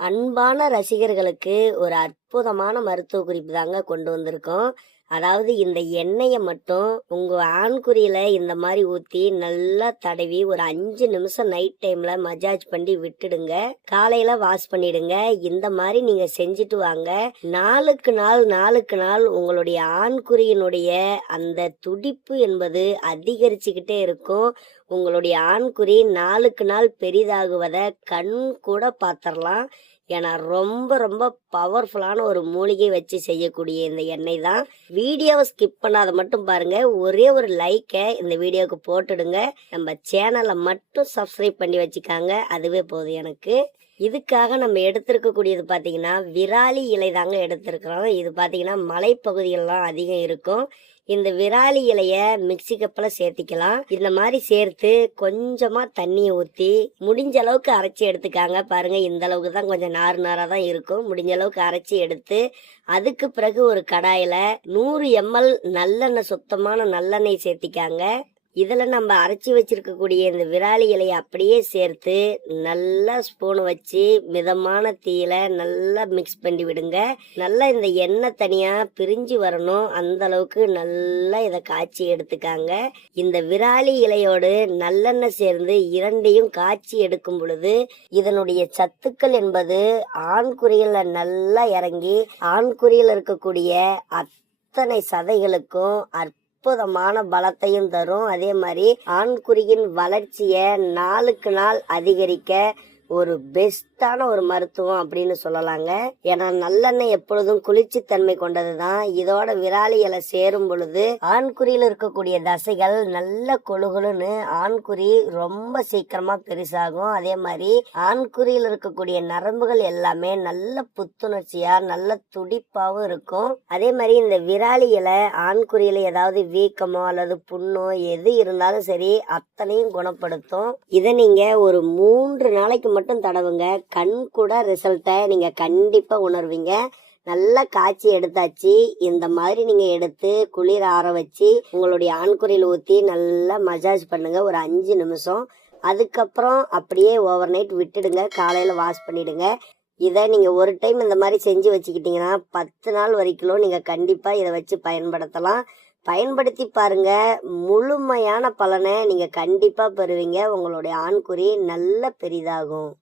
அன்பான ரசிகர்களுக்கு ஒரு அற்புதமான மருத்துவ குறிப்பு தாங்க கொண்டு வந்திருக்கோம். அதாவது இந்த எண்ணெயை மட்டும் உங்க ஆண்குறியில இந்த மாதிரி ஊத்தி நல்லா தடவி ஒரு அஞ்சு நிமிஷம் நைட் டைம்ல மஜாஜ் பண்ணி விட்டுடுங்க. காலையில வாஷ் பண்ணிடுங்க. இந்த மாதிரி நீங்க செஞ்சுட்டு வாங்க. நாளுக்கு நாள் நாளுக்கு நாள் உங்களுடைய ஆண்குறியினுடைய அந்த துடிப்பு என்பது அதிகரிச்சுக்கிட்டே இருக்கும். உங்களுடைய ஆண்குறி நாளுக்கு நாள் பெரிதாகுவதை கண் கூட பார்த்துடலாம் ஏன்னா ரொம்ப ரொம்ப பவர்ஃபுல்லான ஒரு மூலிகை வச்சு செய்யக்கூடிய இந்த எண்ணெய் தான். வீடியோவை ஸ்கிப் பண்ணாத மட்டும் பாருங்க. ஒரே ஒரு லைக்கை இந்த வீடியோவுக்கு போட்டுடுங்க. நம்ம சேனலை மட்டும் சப்ஸ்கிரைப் பண்ணி வச்சுக்காங்க. அதுவே போதும் எனக்கு. இதுக்காக நம்ம எடுத்திருக்கக்கூடியது பார்த்தீங்கன்னா விராலி இலை தாங்க எடுத்திருக்கிறோம். இது பார்த்தீங்கன்னா மலைப்பகுதிகள்லாம் அதிகம் இருக்கும். இந்த விராலி இலைய மிக்சி கப்பில் சேர்த்திக்கலாம். இந்த மாதிரி சேர்த்து கொஞ்சமாக தண்ணியை ஊற்றி முடிஞ்ச அளவுக்கு அரைச்சி எடுத்துக்காங்க. பாருங்க இந்த அளவுக்கு தான் கொஞ்சம் நார் நாராக தான் இருக்கும். முடிஞ்ச அளவுக்கு அரைச்சி எடுத்து அதுக்கு பிறகு ஒரு கடாயில் நூறு எம்எல் நல்லெண்ணெய் சுத்தமான நல்லெண்ணெய் சேர்த்திக்காங்க. இதில் நம்ம அரைச்சி வச்சிருக்கக்கூடிய இந்த விராலி இலையை அப்படியே சேர்த்து நல்லா ஸ்பூன் வச்சு மிதமான தீயில நல்லா மிக்ஸ் பண்ணி விடுங்க. நல்லா இந்த எண்ணெய் தனியாக பிரிஞ்சு வரணும். அந்த அளவுக்கு நல்லா இதை காய்ச்சி எடுத்துக்காங்க. இந்த விராலி இலையோடு நல்லெண்ணெய் சேர்ந்து இரண்டையும் காய்ச்சி எடுக்கும் பொழுது இதனுடைய சத்துக்கள் என்பது ஆண்குறியில நல்லா இறங்கி ஆண்குறியில் இருக்கக்கூடிய அத்தனை சதைகளுக்கும் அற்புதமான பலத்தையும் தரும். அதே மாதிரி ஆண்குறியின் வளர்ச்சியை நாளுக்கு நாள் அதிகரிக்க ஒரு பெஸ்டான ஒரு மருத்துவம் அப்படின்னு சொல்லலாங்க. ஏன்னா நல்லெண்ணெய் எப்பொழுதும் குளிர்ச்சி தன்மை கொண்டது தான் இதோட விராலி இலை சேரும் பொழுது ஆண்குறியில் இருக்கக்கூடிய தசைகள் நல்ல கொழுகுலுன்னு ஆண்குறி ரொம்ப சீக்கிரமா பெருசாகும். அதே மாதிரி ஆண்குறியில் இருக்கக்கூடிய நரம்புகள் எல்லாமே நல்ல புத்துணர்ச்சியா நல்ல துடிப்பாவும் இருக்கும். அதே மாதிரி இந்த விராலி இலை ஆண்குறியில ஏதாவது வீக்கமோ அல்லது புண்ணோ எது இருந்தாலும் சரி அத்தனையும் குணப்படுத்தும். இதை நீங்க ஒரு மூன்று நாளைக்கு மட்டும் தடவுங்க. கண் கூட ரிசல்ட்டை நீங்க கண்டிப்பா உணர்வீங்க. நல்லா காய்ச்சி எடுத்தாச்சு. இந்த மாதிரி நீங்க எடுத்து குளிர் ஆற வச்சு உங்களுடைய ஆண்குறியில் ஊற்றி நல்லா மசாஜ் பண்ணுங்க. ஒரு அஞ்சு நிமிஷம். அதுக்கப்புறம் அப்படியே ஓவர் நைட் விட்டுடுங்க. காலையில் வாஷ் பண்ணிடுங்க. இதை நீங்கள் ஒரு டைம் இந்த மாதிரி செஞ்சு வச்சுக்கிட்டிங்கன்னா பத்து நாள் வரைக்கும் நீங்கள் கண்டிப்பாக இதை வச்சு பயன்படுத்தலாம். பயன்படுத்தி பாருங்க. முழுமையான பலனை நீங்கள் கண்டிப்பாக பெறுவீங்க. உங்களுடைய ஆண்குறி நல்ல பெரிதாகும்.